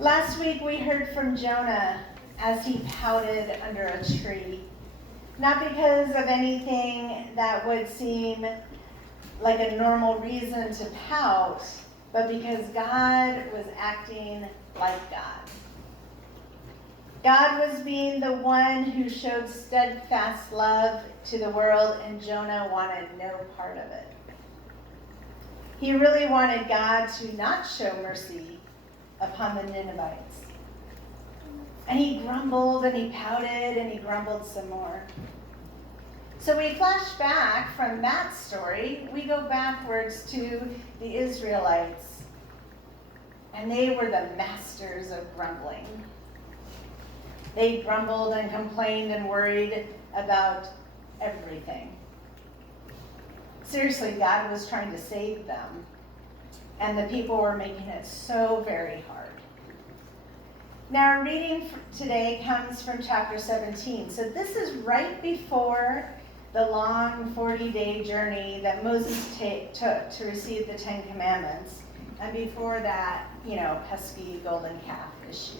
Last week we heard from Jonah as he pouted under a tree. Not because of anything that would seem like a normal reason to pout, but because God was acting like God. God was being the one who showed steadfast love to the world, and Jonah wanted no part of it. He really wanted God to not show mercy upon the Ninevites. And he grumbled and he pouted and he grumbled some more. So we flash back from that story, we go backwards to the Israelites. And they were the masters of grumbling. They grumbled and complained and worried about everything. Seriously, God was trying to save them. And the people were making it so very hard. Now, our reading today comes from chapter 17. So this is right before the long 40-day journey that Moses took to receive the Ten Commandments. And before that, pesky golden calf issue.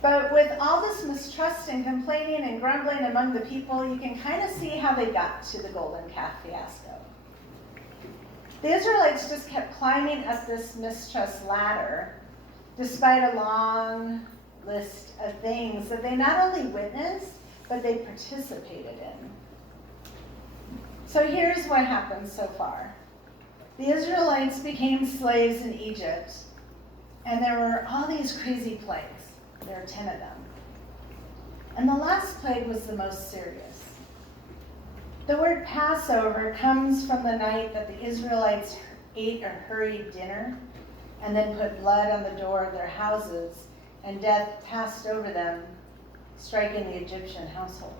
But with all this mistrust and complaining and grumbling among the people, you can kind of see how they got to the golden calf fiasco. The Israelites just kept climbing up this mistrust ladder, despite a long list of things that they not only witnessed, but they participated in. So here's what happened so far. The Israelites became slaves in Egypt, and there were all these crazy plagues. There are 10 of them. And the last plague was the most serious. The word Passover comes from the night that the Israelites ate a hurried dinner and then put blood on the door of their houses, and death passed over them, striking the Egyptian households.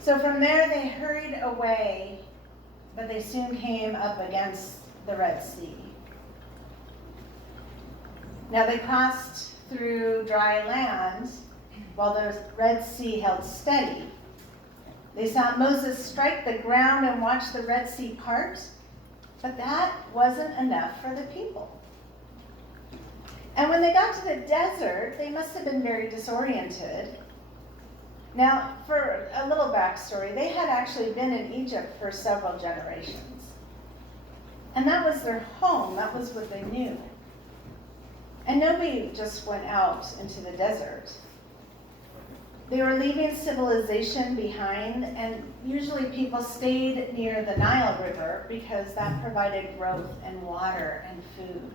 So from there they hurried away, but they soon came up against the Red Sea. Now they crossed through dry land while the Red Sea held steady. They saw Moses strike the ground and watch the Red Sea part, but that wasn't enough for the people. And when they got to the desert, they must have been very disoriented. Now, for a little backstory, they had actually been in Egypt for several generations. And that was their home, that was what they knew. And nobody just went out into the desert. They were leaving civilization behind, and usually people stayed near the Nile River because that provided growth and water and food.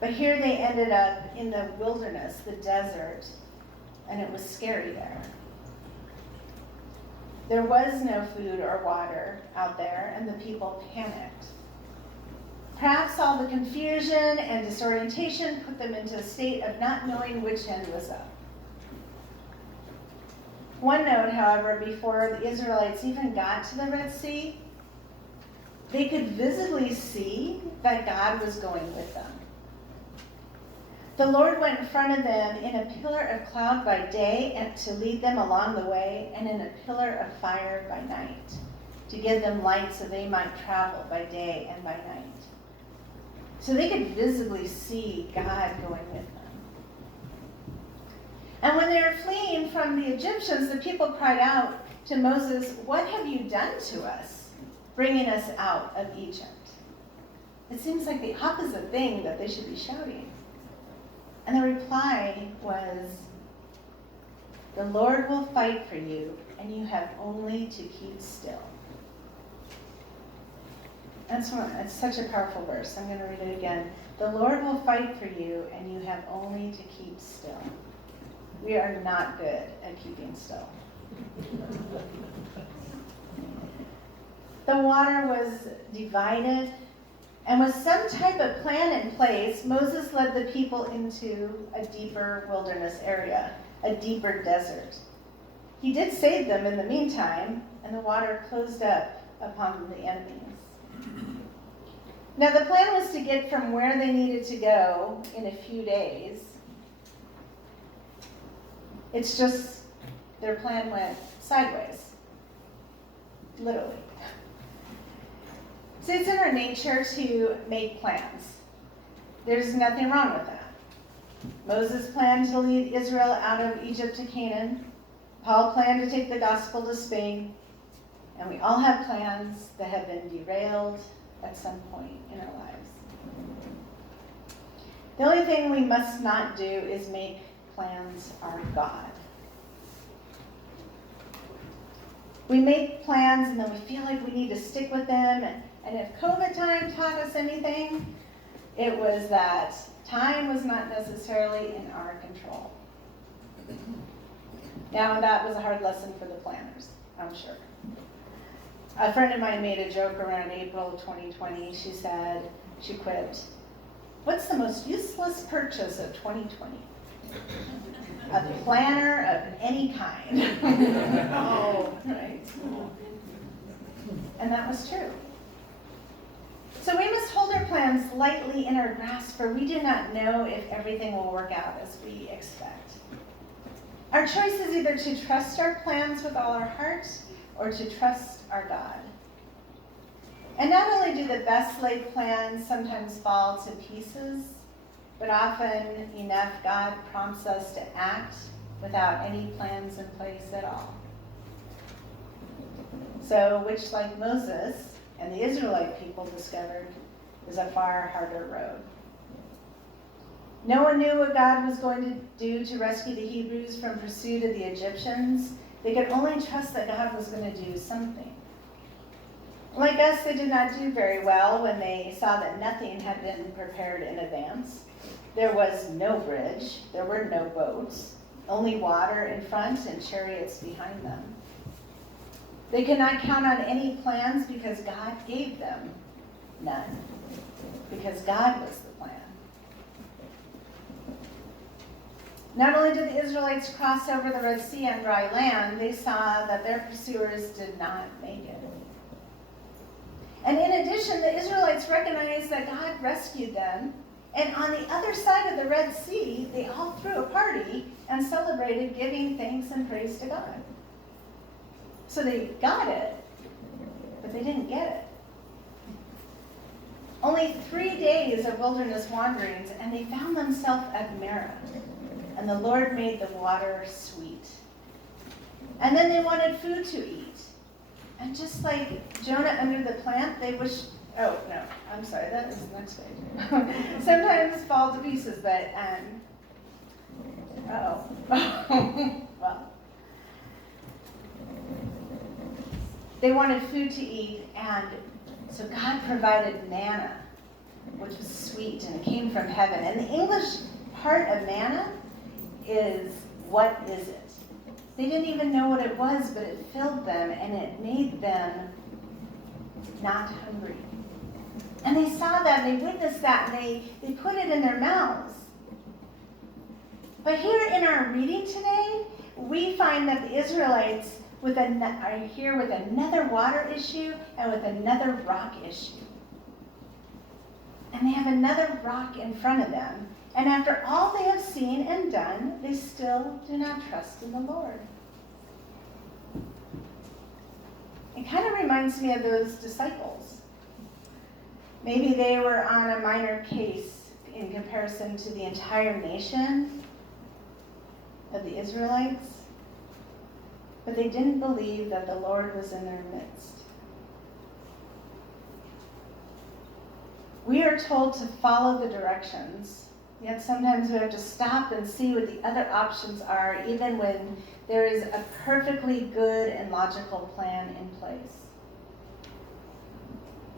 But here they ended up in the wilderness, the desert, and it was scary there. There was no food or water out there, and the people panicked. Perhaps all the confusion and disorientation put them into a state of not knowing which end was up. One note, however, before the Israelites even got to the Red Sea, they could visibly see that God was going with them. The Lord went in front of them in a pillar of cloud by day and to lead them along the way, and in a pillar of fire by night, to give them light so they might travel by day and by night. So they could visibly see God going with them. And when they were fleeing from the Egyptians, the people cried out to Moses, "What have you done to us, bringing us out of Egypt?" It seems like the opposite thing that they should be shouting. And the reply was, "The Lord will fight for you, and you have only to keep still." It's such a powerful verse. I'm going to read it again. "The Lord will fight for you, and you have only to keep still." We are not good at keeping still. The water was divided, and with some type of plan in place, Moses led the people into a deeper wilderness area, a deeper desert. He did save them in the meantime, and the water closed up upon the enemies. Now the plan was to get from where they needed to go in a few days. It's just their plan went sideways, literally. So it's in our nature to make plans. There's nothing wrong with that. Moses planned to lead Israel out of Egypt to Canaan. Paul planned to take the gospel to Spain. And we all have plans that have been derailed at some point in our lives. The only thing we must not do is make plans our God. We make plans and then we feel like we need to stick with them. And if COVID time taught us anything, it was that time was not necessarily in our control. Now, that was a hard lesson for the planners, I'm sure. A friend of mine made a joke around April 2020. She said, she quipped, "What's the most useless purchase of 2020? A planner of any kind." Oh, right. And that was true. So we must hold our plans lightly in our grasp, for we do not know if everything will work out as we expect. Our choice is either to trust our plans with all our heart or to trust our God. And not only do the best laid plans sometimes fall to pieces, but often enough God prompts us to act without any plans in place at all. So, which, like Moses and the Israelite people discovered, is a far harder road. No one knew what God was going to do to rescue the Hebrews from pursuit of the Egyptians. They could only trust that God was going to do something. Like us, they did not do very well when they saw that nothing had been prepared in advance. There was no bridge, there were no boats, only water in front and chariots behind them. They could not count on any plans because God gave them none, because God was the plan. Not only did the Israelites cross over the Red Sea on dry land, they saw that their pursuers did not make it. And in addition, the Israelites recognized that God rescued them, and on the other side of the Red Sea, they all threw a party and celebrated, giving thanks and praise to God. So they got it, but they didn't get it. Only 3 days of wilderness wanderings, and they found themselves at Marah, and the Lord made the water sweet. And then they wanted food to eat. And just like Jonah under the plant, they wished, oh, no, I'm sorry, that is the next page. Sometimes fall to pieces, but, well. They wanted food to eat, and so God provided manna, which was sweet and came from heaven. And the English part of manna is, what is it? They didn't even know what it was, but it filled them and it made them not hungry. And they saw that, and they witnessed that, and they put it in their mouths. But here in our reading today, we find that the Israelites are here with another water issue and with another rock issue. And they have another rock in front of them. And after all they have seen and done, they still do not trust in the Lord. It kind of reminds me of those disciples. Maybe they were on a minor case in comparison to the entire nation of the Israelites, but they didn't believe that the Lord was in their midst. We are told to follow the directions, yet sometimes we have to stop and see what the other options are, even when there is a perfectly good and logical plan in place.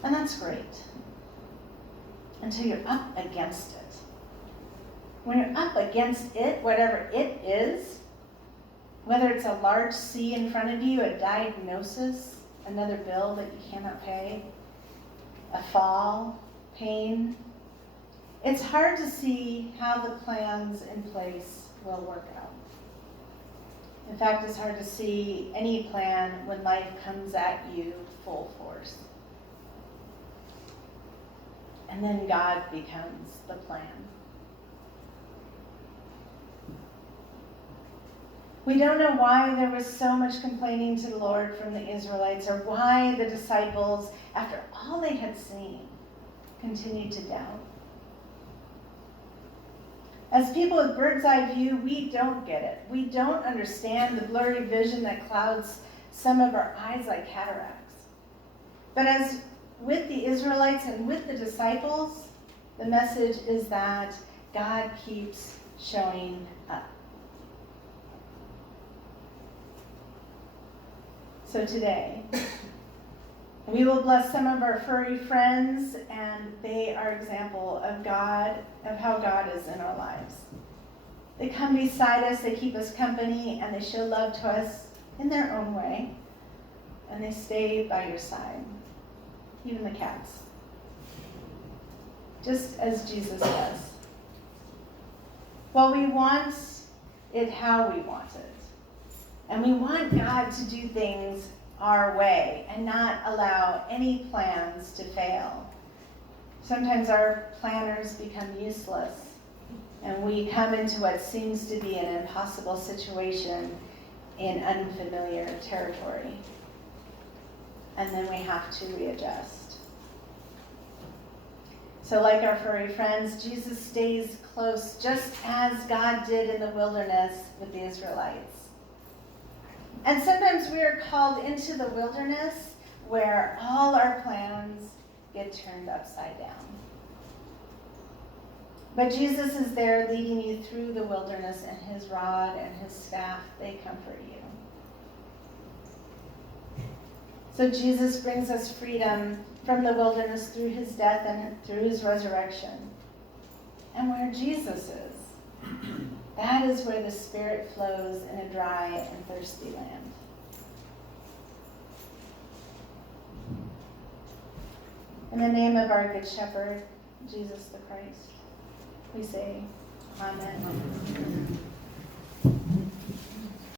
And that's great, until you're up against it. When you're up against it, whatever it is, whether it's a large sea in front of you, a diagnosis, another bill that you cannot pay, a fall, pain, it's hard to see how the plans in place will work out. In fact, it's hard to see any plan when life comes at you full force. And then God becomes the plan. We don't know why there was so much complaining to the Lord from the Israelites, or why the disciples, after all they had seen, continued to doubt. As people with bird's eye view, we don't get it. We don't understand the blurry vision that clouds some of our eyes like cataracts. But as with the Israelites and with the disciples, the message is that God keeps showing up. So today, we will bless some of our furry friends, and they are example of God, of how God is in our lives. They come beside us, they keep us company, and they show love to us in their own way, and they stay by your side, even the cats, just as Jesus does. Well, we want it how we want it, and we want God to do things our way and not allow any plans to fail. Sometimes our planners become useless and we come into what seems to be an impossible situation in unfamiliar territory. And then we have to readjust. So like our furry friends, Jesus stays close just as God did in the wilderness with the Israelites. And sometimes we are called into the wilderness where all our plans get turned upside down. But Jesus is there leading you through the wilderness, and his rod and his staff, they comfort you. So Jesus brings us freedom from the wilderness through his death and through his resurrection. And where Jesus is, that is where the Spirit flows in a dry and thirsty land. In the name of our Good Shepherd, Jesus the Christ, we say, Amen.